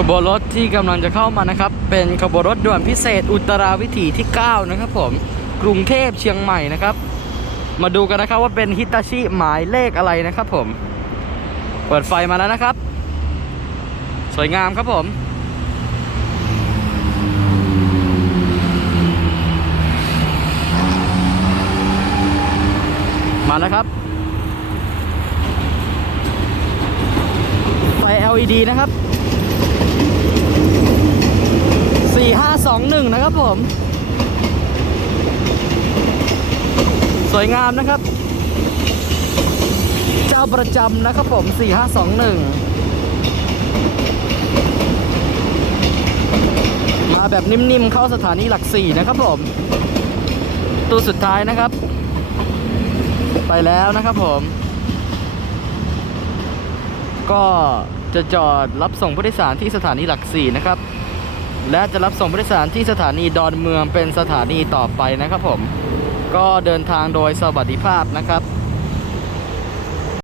ขบวนรถที่กำลังจะเข้ามานะครับ เป็นขบวนรถด่วนพิเศษอุตราวิถีที่ 9 นะครับผมกรุงเทพเชียงใหม่นะครับ มาดูกันนะครับว่าเป็นฮิตาชิหมายเลขอะไรนะครับผม เปิดไฟมาแล้วนะครับ สวยงามครับผมมาแล้วครับ ไฟ LED นะครับ 4521 นะครับผม สวยงามนะครับ เจ้าประจำนะครับผม 4521 มาแบบนิ่มๆ เข้าสถานีหลักสี่นะครับผม ตัวสุดท้ายนะครับ ไปแล้วนะครับผม ก็จะจอดรับส่งผู้โดยสารที่สถานีหลักสี่นะครับ และจะรับส่งผู้โดยสารที่สถานีดอนเมืองเป็นสถานีต่อไปนะครับผม ก็เดินทางโดยสวัสดิภาพนะครับ